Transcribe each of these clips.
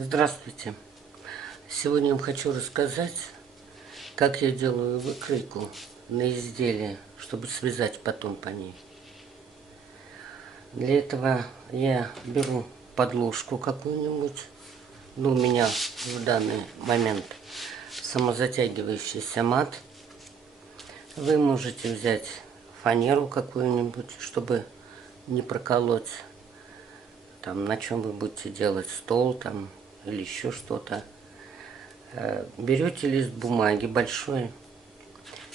Здравствуйте! Сегодня я вам хочу рассказать, как я делаю выкройку на изделие, чтобы связать потом по ней. Для этого я беру подложку какую-нибудь, у меня в данный момент самозатягивающийся мат. Вы можете взять фанеру какую-нибудь, чтобы не проколоть, там, на чем вы будете делать стол, там, или еще что-то. Берете лист бумаги большой.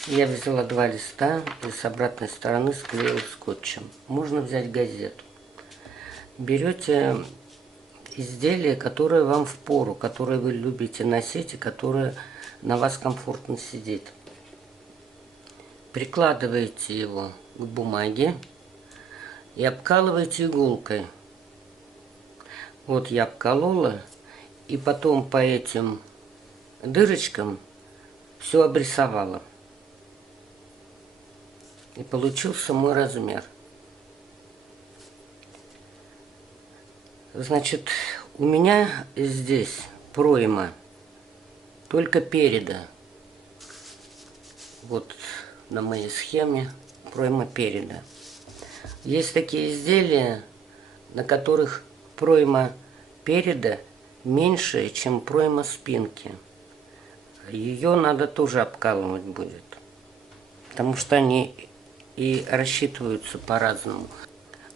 Я взяла 2 листа и с обратной стороны склеила скотчем. Можно взять газету. Берете изделие, которое вам впору, которое вы любите носить и которое на вас комфортно сидит. Прикладываете его к бумаге и обкалываете иголкой. Вот я обколола, и потом по этим дырочкам все обрисовала. И получился мой размер. Значит, у меня здесь пройма только переда. Вот на моей схеме пройма переда. Есть такие изделия, на которых пройма переда меньше, чем пройма спинки. Ее надо тоже обкалывать будет, потому что они и рассчитываются по-разному.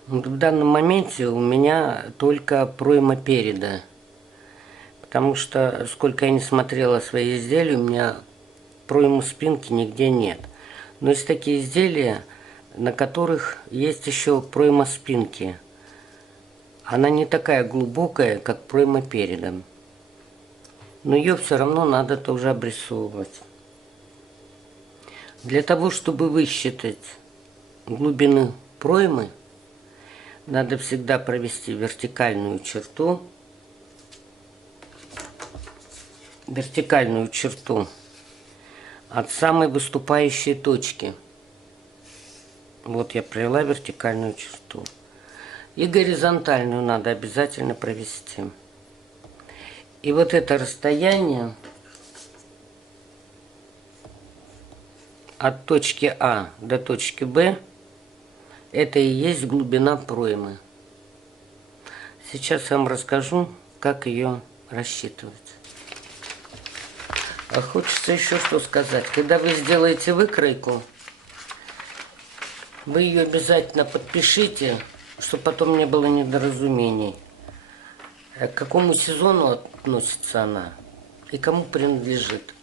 В данном моменте у меня только пройма переда, потому что сколько я не смотрела свои изделия, у меня проймы спинки нигде нет. Но есть такие изделия, на которых есть еще пройма спинки. Она не такая глубокая, как пройма переда. Но ее все равно надо тоже обрисовывать. Для того, чтобы высчитать глубину проймы, надо всегда провести вертикальную черту. Вертикальную черту от самой выступающей точки. Вот я провела вертикальную черту. И горизонтальную надо обязательно провести. И вот это расстояние от точки А до точки Б, это и есть глубина проймы. Сейчас я вам расскажу, как ее рассчитывать. А хочется еще что сказать. Когда вы сделаете выкройку, вы ее обязательно подпишите, чтобы потом не было недоразумений. К какому сезону относится она и кому принадлежит,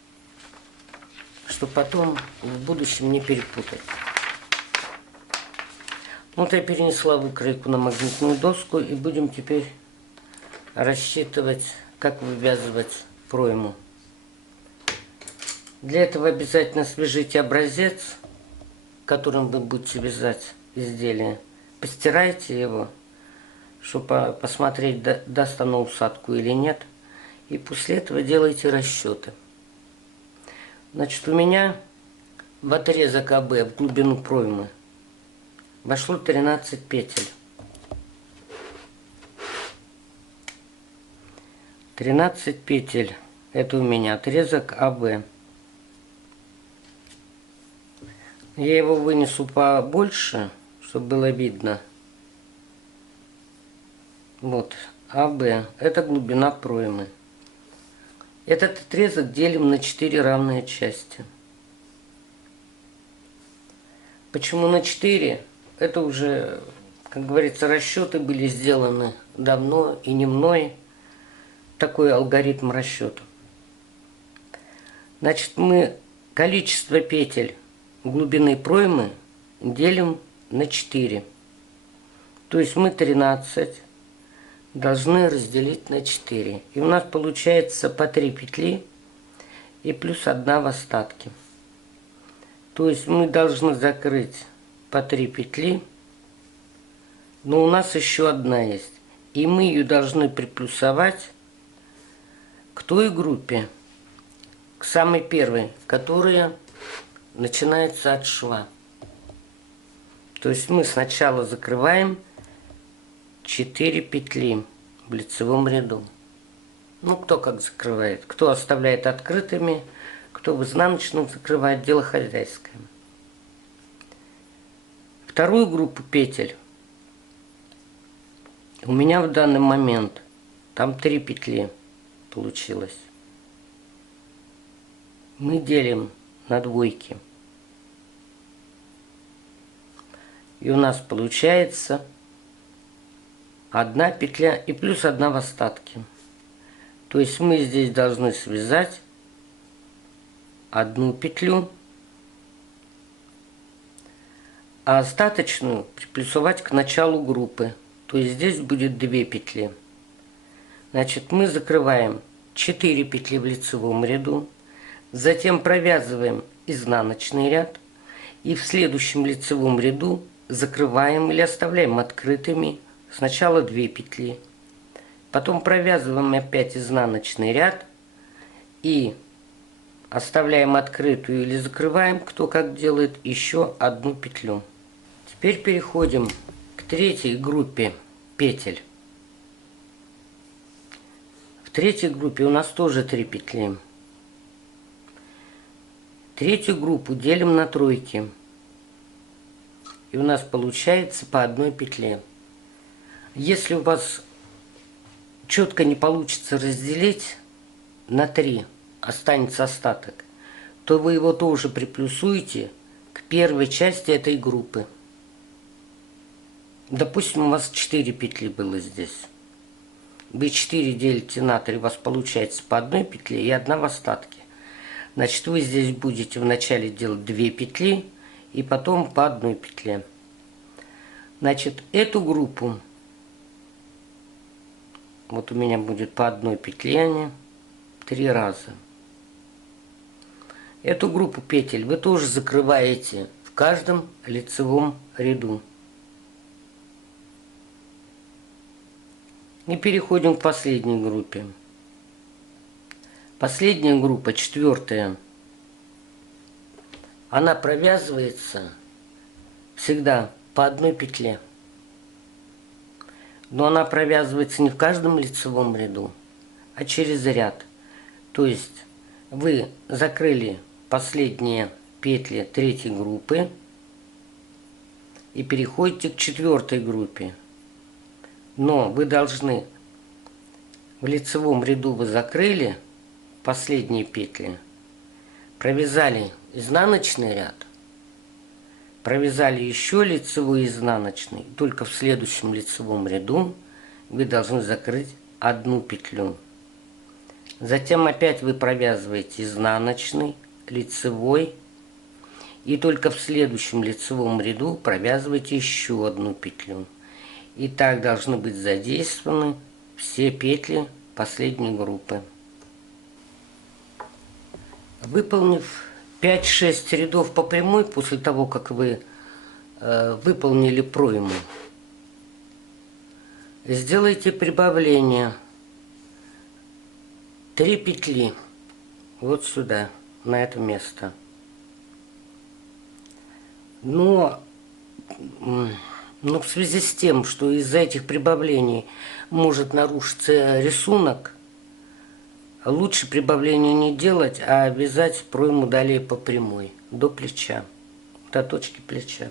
чтобы потом в будущем не перепутать. Вот я перенесла выкройку на магнитную доску и будем теперь рассчитывать, как вывязывать пройму. Для этого обязательно свяжите образец, которым вы будете вязать изделие. Постирайте его, чтобы посмотреть, даст оно усадку или нет. И после этого делайте расчеты. Значит, у меня в отрезок АБ, в глубину проймы, вошло 13 петель. 13 петель. Это у меня отрезок АБ. Я его вынесу побольше, чтобы было видно. Вот, АБ. Это глубина проймы. Этот отрезок делим на 4 равные части. Почему на 4? Это уже, как говорится, расчеты были сделаны давно и не мной. Такой алгоритм расчета. Значит, мы количество петель глубины проймы делим на 4. То есть мы 13 должны разделить на 4. И у нас получается по 3 петли и плюс 1 в остатке. То есть мы должны закрыть по 3 петли, но у нас еще одна есть. И мы ее должны приплюсовать к той группе, к самой первой, которая начинается от шва. То есть мы сначала закрываем 4 петли в лицевом ряду. Ну, кто как закрывает. Кто оставляет открытыми, кто в изнаночном закрывает, дело хозяйское. Вторую группу петель у меня в данный момент, там 3 петли получилось. Мы делим на двойки. И у нас получается 1 петля и плюс 1 в остатке. То есть мы здесь должны связать 1 петлю, а остаточную приплюсовать к началу группы. То есть здесь будет 2 петли. Значит, мы закрываем 4 петли в лицевом ряду, затем провязываем изнаночный ряд и в следующем лицевом ряду закрываем или оставляем открытыми сначала 2 петли. Потом провязываем опять изнаночный ряд и оставляем открытую или закрываем, кто как делает, еще 1 петлю. Теперь переходим к третьей группе петель. В третьей группе у нас тоже 3 петли. Третью группу делим на тройки. И у нас получается по 1 петле. Если у вас четко не получится разделить на 3, останется остаток, то вы его тоже приплюсуете к первой части этой группы. Допустим, у вас 4 петли было здесь. Вы 4 делите на 3, у вас получается по 1 петле и 1 в остатке. Значит, вы здесь будете вначале делать 2 петли и потом по 1 петле. Значит, эту группу, вот у меня будет по 1 петле 3 раза. Эту группу петель вы тоже закрываете в каждом лицевом ряду. И переходим к последней группе. Последняя группа, 4-я, она провязывается всегда по 1 петле. Но она провязывается не в каждом лицевом ряду, а через ряд. То есть вы закрыли последние петли 3-й группы и переходите к 4-й группе. Но вы должны в лицевом ряду вы закрыли последние петли, провязали изнаночный ряд, провязали еще лицевой и изнаночный. Только в следующем лицевом ряду вы должны закрыть 1 петлю. Затем опять вы провязываете изнаночный, лицевой, и только в следующем лицевом ряду провязываете еще 1 петлю. И так должны быть задействованы все петли последней группы. Выполнив 5-6 рядов по прямой после того, как вы выполнили пройму, сделайте прибавление 3 петли вот сюда, на это место. Но в связи с тем, что из-за этих прибавлений может нарушиться рисунок, лучше прибавления не делать, а вязать пройму далее по прямой, до плеча, до точки плеча.